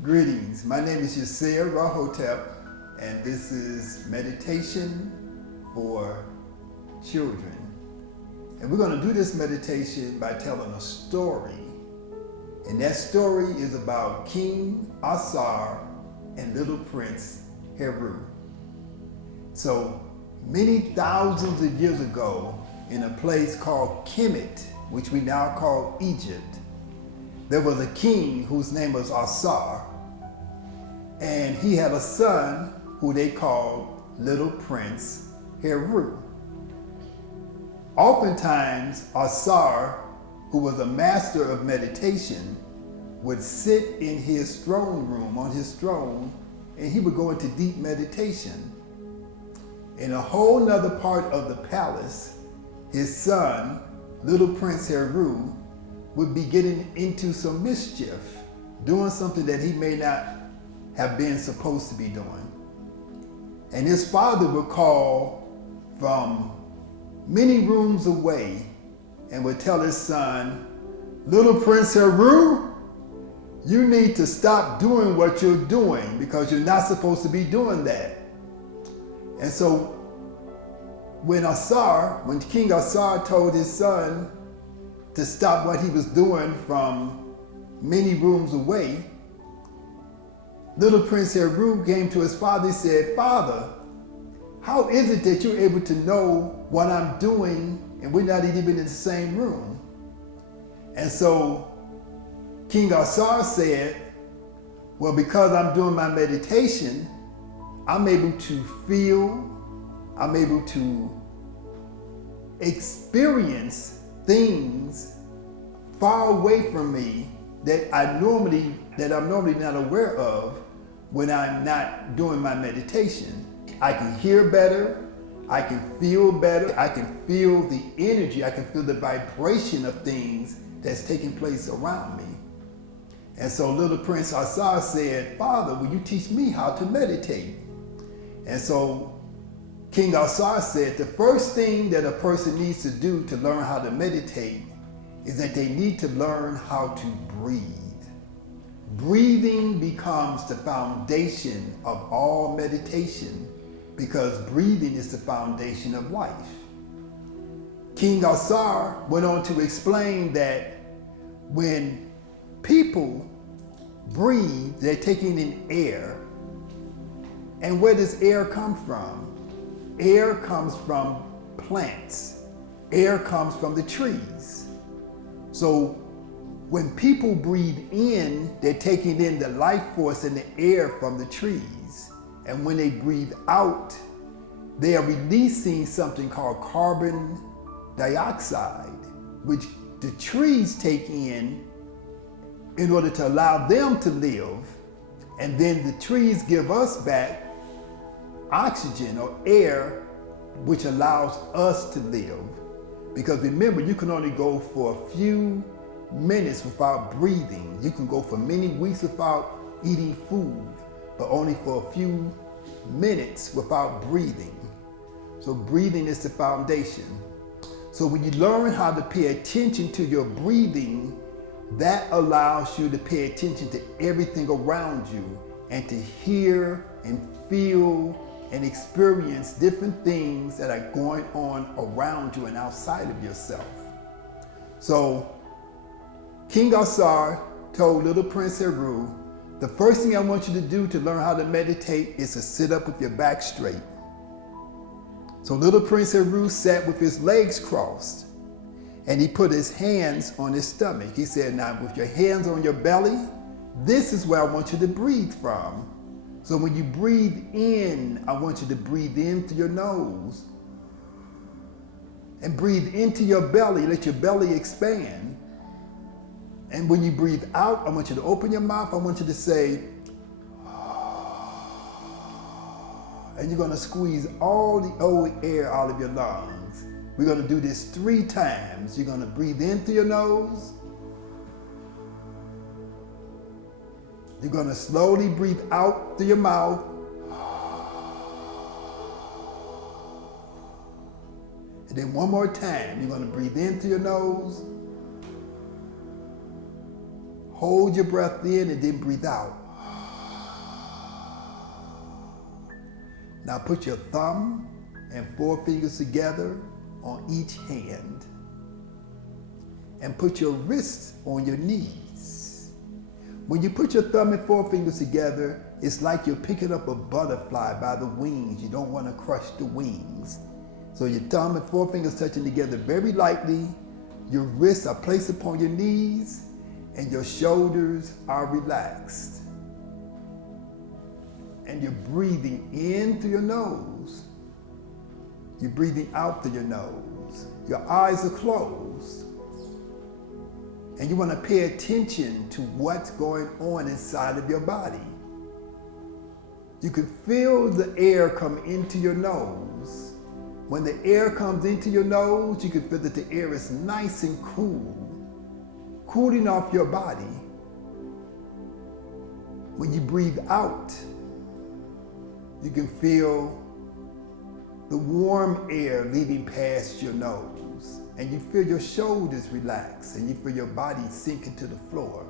Greetings. My name is Yirser Ra Hotep, and this is Meditation for Children. And we're going to do this meditation by telling a story. And that story is about King Yirser and little Prince Heru. So many thousands of years ago, in a place called Kemetic, which we now call Egypt, there was a king whose name was Yirser, and he had a son who they called little Prince Heru. Oftentimes, Yirser, who was a master of meditation, would sit in his throne room, on his throne, and he would go into deep meditation. In a whole nother part of the palace, his son, little Prince Heru, would be getting into some mischief, doing something that he may not have been supposed to be doing. And his father would call from many rooms away and would tell his son, little Prince Heru, you need to stop doing what you're doing because you're not supposed to be doing that. And so when King Yirser told his son to stop what he was doing from many rooms away, little Prince Heru came to his father and said, Father, how is it that you're able to know what I'm doing and we're not even in the same room? And so King Yirser said, well, because I'm doing my meditation, I'm able to feel, I'm able to experience things far away from me that I'm normally not aware of when I'm not doing my meditation. I can hear better, I can feel better, I can feel the energy, I can feel the vibration of things that's taking place around me. And so little Prince Yirser said, Father, will you teach me how to meditate? And so King Yirser said the first thing that a person needs to do to learn how to meditate is that they need to learn how to breathe. Breathing becomes the foundation of all meditation because breathing is the foundation of life. King Yirser went on to explain that when people breathe, they're taking in air. And where does air come from? Air comes from plants. Air comes from the trees. So when people breathe in, they're taking in the life force and the air from the trees. And when they breathe out, they are releasing something called carbon dioxide, which the trees take in order to allow them to live. And then the trees give us back oxygen or air, which allows us to live. Because remember, you can only go for a few minutes without breathing. You can go for many weeks without eating food, but only for a few minutes without breathing. So breathing is the foundation. So when you learn how to pay attention to your breathing, that allows you to pay attention to everything around you and to hear and feel and experience different things that are going on around you and outside of yourself. So King Yirser told little Prince Heru, the first thing I want you to do to learn how to meditate is to sit up with your back straight. So little Prince Heru sat with his legs crossed and he put his hands on his stomach. He said, now with your hands on your belly, this is where I want you to breathe from. So when you breathe in, I want you to breathe in through your nose and breathe into your belly. Let your belly expand. And when you breathe out, I want you to open your mouth. I want you to say, and you're going to squeeze all the old air out of your lungs. We're going to do this 3 times. You're going to breathe in through your nose. You're going to slowly breathe out through your mouth. And then one more time, you're going to breathe in through your nose. Hold your breath in and then breathe out. Now put your thumb and forefingers together on each hand and put your wrists on your knees. When you put your thumb and forefingers together, it's like you're picking up a butterfly by the wings. You don't want to crush the wings. So your thumb and forefingers touching together very lightly. Your wrists are placed upon your knees and your shoulders are relaxed. And you're breathing in through your nose. You're breathing out through your nose. Your eyes are closed. And you want to pay attention to what's going on inside of your body. You can feel the air come into your nose. When the air comes into your nose, you can feel that the air is nice and cool, cooling off your body. When you breathe out, you can feel the warm air leaving past your nose, and you feel your shoulders relax, and you feel your body sink into the floor.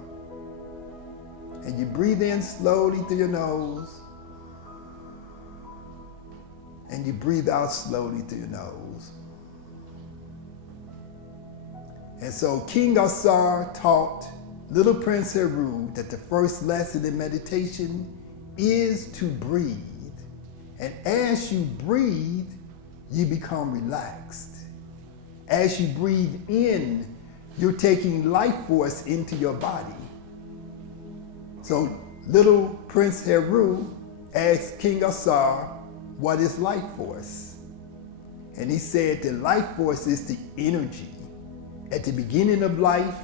And you breathe in slowly through your nose, and you breathe out slowly through your nose. And so King Asar taught little Prince Heru that the first lesson in meditation is to breathe. And as you breathe, you become relaxed. As you breathe in, you're taking life force into your body. So little Prince Heru asked King Asar, what is life force? And he said that life force is the energy. At the beginning of life,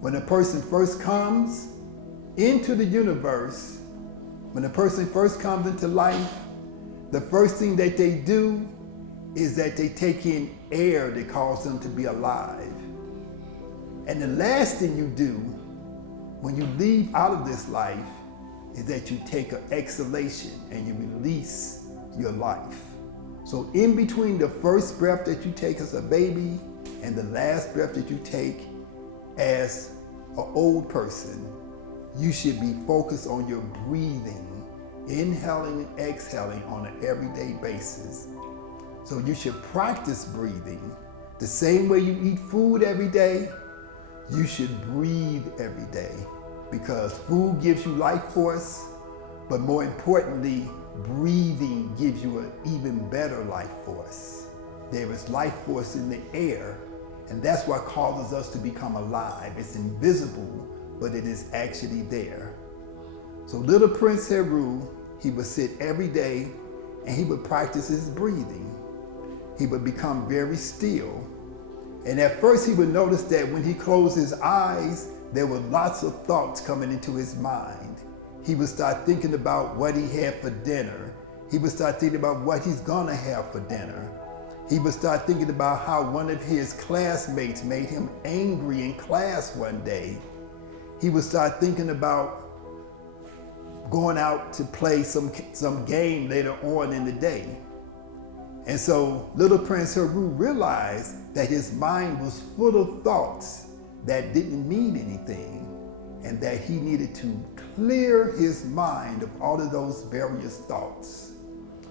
when a person first comes into the universe, when a person first comes into life, the first thing that they do is that they take in air that causes them to be alive. And the last thing you do when you leave out of this life is that you take an exhalation and you release your life. So in between the first breath that you take as a baby and the last breath that you take as an old person, you should be focused on your breathing, inhaling and exhaling on an everyday basis. So you should practice breathing. The same way you eat food every day, you should breathe every day, because food gives you life force, but more importantly, breathing gives you an even better life force. There is life force in the air, and that's what causes us to become alive. It's invisible, but it is actually there. So little Prince Heru, he would sit every day and he would practice his breathing. He would become very still. And at first he would notice that when he closed his eyes, there were lots of thoughts coming into his mind. He would start thinking about what he had for dinner. He would start thinking about what he's gonna have for dinner. He would start thinking about how one of his classmates made him angry in class one day. He would start thinking about going out to play some game later on in the day. And so little Prince Heru realized that his mind was full of thoughts that didn't mean anything, and that he needed to clear his mind of all of those various thoughts.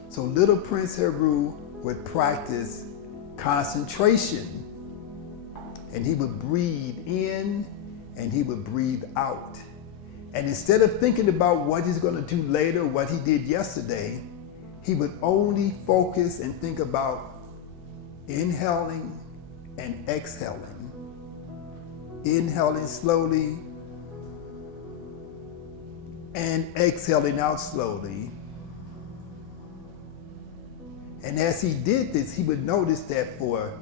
So little Prince Heru would practice concentration, and he would breathe in and he would breathe out. And instead of thinking about what he's going to do later, what he did yesterday, he would only focus and think about inhaling and exhaling. Inhaling slowly and exhaling out slowly. And as he did this, he would notice that for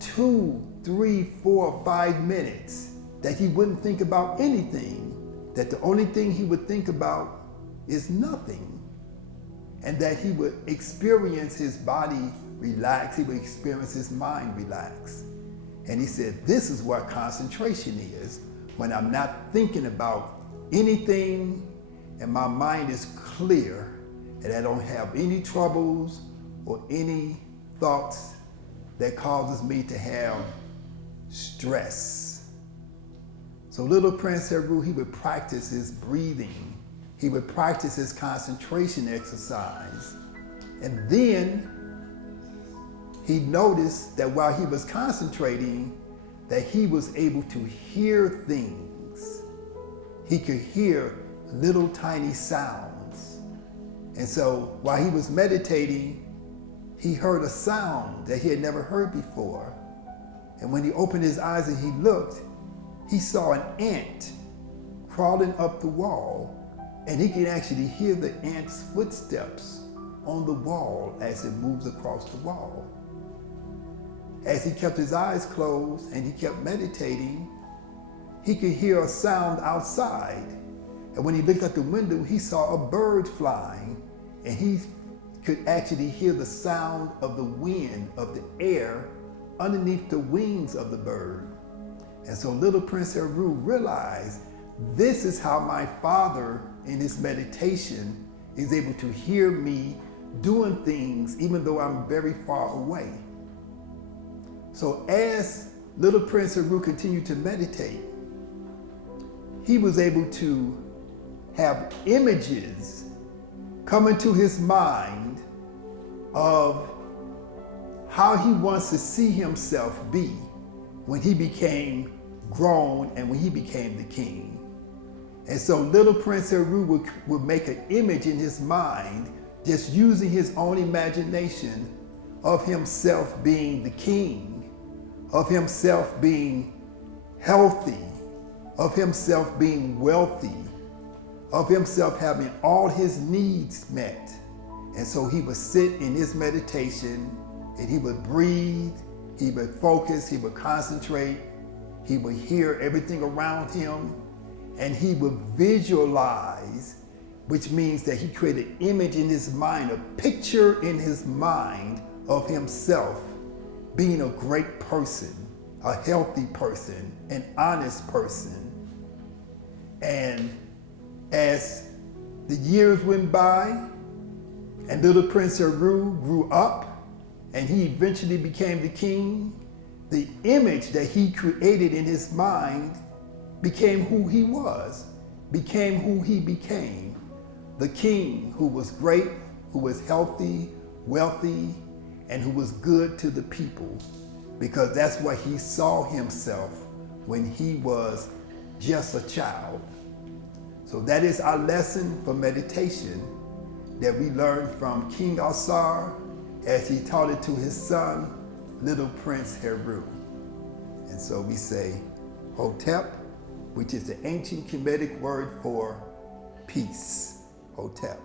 2, 3, 4, 5 minutes, that he wouldn't think about anything, that the only thing he would think about is nothing, and that he would experience his body relax, he would experience his mind relax. And he said, this is what concentration is, when I'm not thinking about anything and my mind is clear and I don't have any troubles or any thoughts that causes me to have stress. So little Prince Heru, he would practice his breathing. He would practice his concentration exercise And then he noticed that while he was concentrating, that he was able to hear things. He could hear little tiny sounds. And so while he was meditating, he heard a sound that he had never heard before. And when he opened his eyes and he looked, he saw an ant crawling up the wall, and he could actually hear the ant's footsteps on the wall as it moves across the wall. As he kept his eyes closed and he kept meditating, he could hear a sound outside. And when he looked out the window, he saw a bird flying, and he could actually hear the sound of the wind, of the air, underneath the wings of the bird. And so little Prince Heru realized, this is how my father in his meditation is able to hear me doing things even though I'm very far away. So as little Prince Heru continued to meditate, he was able to have images come into his mind of how he wants to see himself be when he became grown and when he became the king. And so little Prince Heru would make an image in his mind, just using his own imagination, of himself being the king, of himself being healthy, of himself being wealthy, of himself having all his needs met. And so he would sit in his meditation and he would breathe, he would focus, he would concentrate, he would hear everything around him, and he would visualize, which means that he created an image in his mind, a picture in his mind of himself being a great person, a healthy person, an honest person. And as the years went by and little Prince Heru grew up and he eventually became the king, the image that he created in his mind became who he was, became who he became. The king who was great, who was healthy, wealthy, and who was good to the people, because that's what he saw himself when he was just a child. So that is our lesson for meditation that we learned from King Asar as he taught it to his son, little Prince Heru. And so we say Hotep, which is the ancient Kemetic word for peace, Hotep.